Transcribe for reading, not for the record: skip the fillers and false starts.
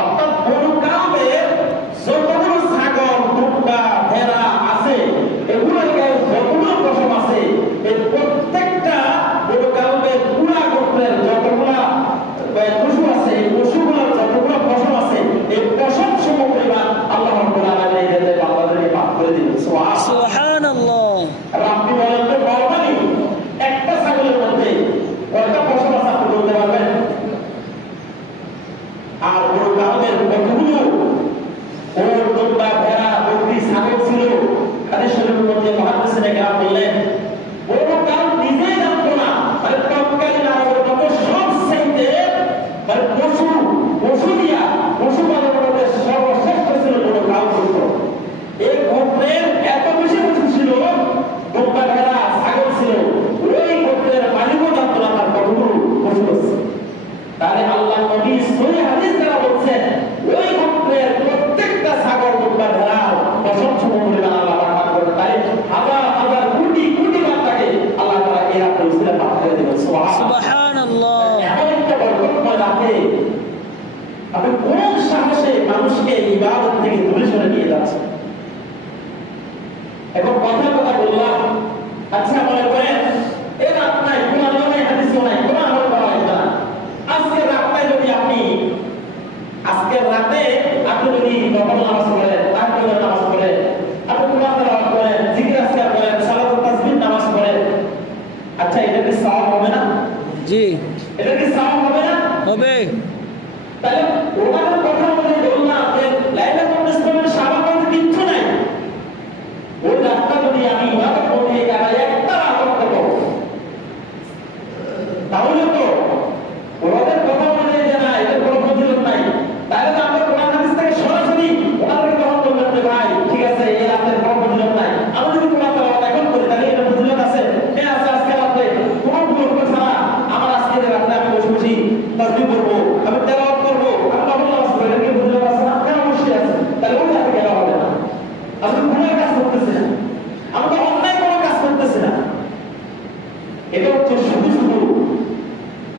অর্থাৎ বনু কাউমের যতগুলো ছাগল, দুম্বা, ভেড়া আছে, এগুলোকে যতগুলো পশম আছে, এই প্রত্যেকটা বনু কাউমের পুরা গোত্রের যতগুলো পশু আছে, এই পশুগুলোর যতগুলো পশম আছে, এই পশম সমপরিমাণ আল্লাহ রাব্বুল আলামিন এদের বান্দাদেরকে ভাগ করে দিবেন। সুবহানাল্লাহ। আর আপনি বলেন তো নরমালি একটা ছাগলের মধ্যে কয়টা পশম আছে আপনি বলতে পারবেন? আর বড় কাউমের কতগুলো ওর দুম্বা, ভেড়া, বকরি, ছাগল ছিল, হাদিস শরীফের মধ্যে মুহাদ্দিসিনে কেরাম বললেন বড় কাউম নিজেই জানতো না, মানে তৎকালীন আরবের মধ্যে সবচাইতে মানে পশু দিয়া পশু পালনের মধ্যে সর্বশ্রেষ্ঠ ছিল বড় কাউম ছিল। এই গোত্রের এত বেশি পশু ছিল, দুম্বা, ভেড়া, ছাগল ছিল, ওই গোত্রের মালিকও জানতো না তার কতগুলো পশু আছে। তাহলে আল্লাহ নবী সহিহ হাদিস দ্বারা বলছেন ওই গোত্রের প্রত্যেকটা ছাগল, দুম্বা, ভেড়া পশম সমপরিমাণ আল্লাহ ভাগ করে। তাই হাজার হাজার কোটি কোটি বান্দাকে আল্লাহ তাআলা এর আপনি উসিলা ভাগ করে দিবেন। সুবহানাল্লাহ। এমন একটা বরকতময় রাতে আপনি কোন সাহসে মানুষকে ইবাদত থেকে দূরে সরে নিয়ে যাচ্ছেন? এখন কথা বললাম, আচ্ছা মনে করেন এর রাত নাই, কোন আলো নাই, হাদিসও নাই, কোন আমল করা হয় না। আজকের রাতে যদি নফল নামাজ পড়েন, তাকবীরের নামাজ পড়েন, আপনি কোরআন তেলাওয়াত করেন, জিকির আজকার করেন, সালাত ও তাসবিহ নামাজ পড়েন, আচ্ছা এটা কি সওয়াব হবে না? জি, এটা কি সওয়াব হবে না? হবে। তাহলে ওনাদের কথা বলে বললাম যে লাইলাতুল নিসফের সাবানের কিচ্ছু নাই। ওই রাতটা যদি আমি ইবাদত করতে গেলে একটা রাত করব, তাহলে তো ওনাদের কথা বলে যে না এর কোনো ফজিলত নাই, তাহলে তো আমরা কোরআন হাদিস থেকে সরাসরি ওনাদেরকে তখন বললাম যে ভাই ঠিক আছে এই রাতের কোনো ফজিলত নাই, আমরা যদি কোরআন তেলাওয়াত এখন করি তাহলে এটা ফজিলত আছে। হ্যাঁ আছে, আজকে রাতে কোনো ফজিলত ছাড়া আমার আজকে রাতে আমি বসে বসে তাসবিহ করব, আমি